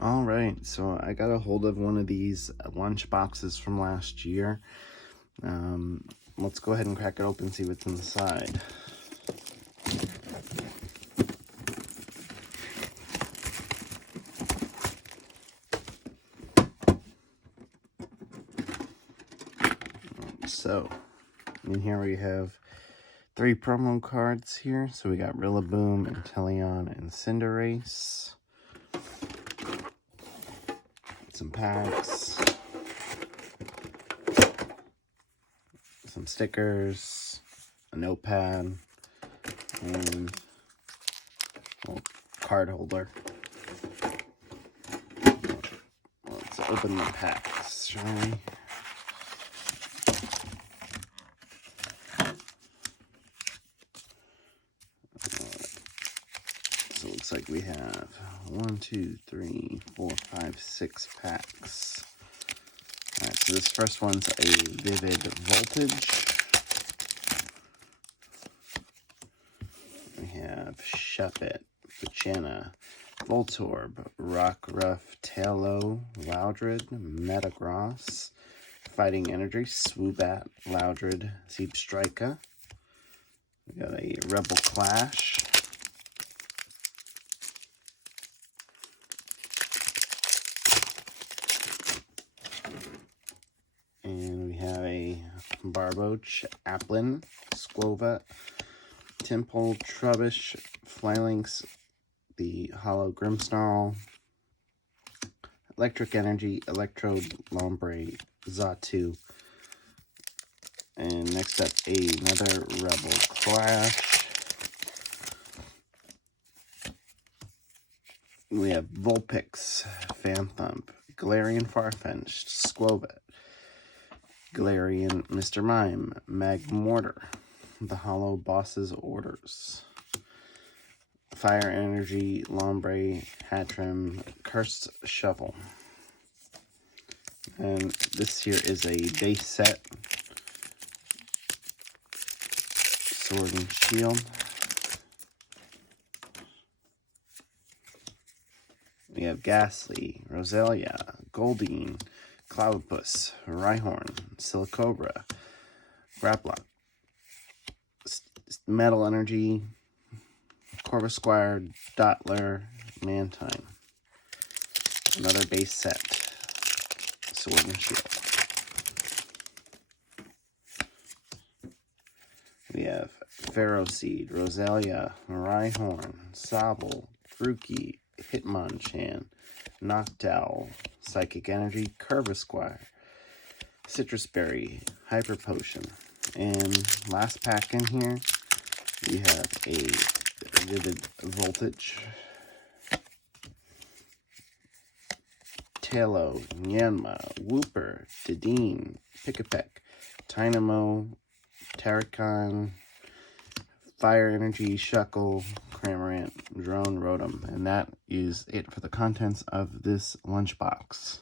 All right, so I got a hold of one of these lunch boxes from last year. Let's go ahead and crack it open and see what's inside. So, in here we have 3 promo cards here. So we got Rillaboom, Inteleon, and Cinderace. Some packs. Some stickers. A notepad. And a little card holder. Let's open the packs, shall we? So it looks like we have 1, 2, 3, 4, 5, 6 packs. Alright, so this first one's a Vivid Voltage. We have Shuffit, Bachana, Voltorb, Rockruff, Taillow, Loudred, Metagross, Fighting Energy, Swoobat, Loudred, Zeepstrika. We got a Rebel Clash. And we have a Barboach, Applin, Squovat, Temple, Trubbish, Flylinx, the Hollow Grimmsnarl, Electric Energy, Electrode, Lombre, Xatu. And next up, another Rebel Clash. We have Vulpix, Phanthump, Galarian Farfetch'd, Squovat, Galarian Mr. Mime, Magmortar, the Hollow Boss's Orders, Fire Energy, Lombre, Hatchrim, Cursed Shovel. And this here is a base set. Sword and Shield. We have Ghastly, Roselia, Goldeen, Cloudpuss, Rhyhorn, Silicobra, Grapplock, Metal Energy, Corvisquire, Dottler, Mantine. Another base set. Sword and Shield. We have Ferroseed, Roselia, Rhyhorn, Sobble, Grookey, Hitmonchan, Noctowl, Psychic Energy, Corvisquire, Citrus Berry, Hyper Potion. And last pack in here, we have a Vivid Voltage, Taillow, Yanma, Wooper, Dedenne, Pick-a-Peck, Tynamo, Terracon, Fire Energy, Shuckle, Cramorant, Drone, Rotom. And that is it for the contents of this lunchbox.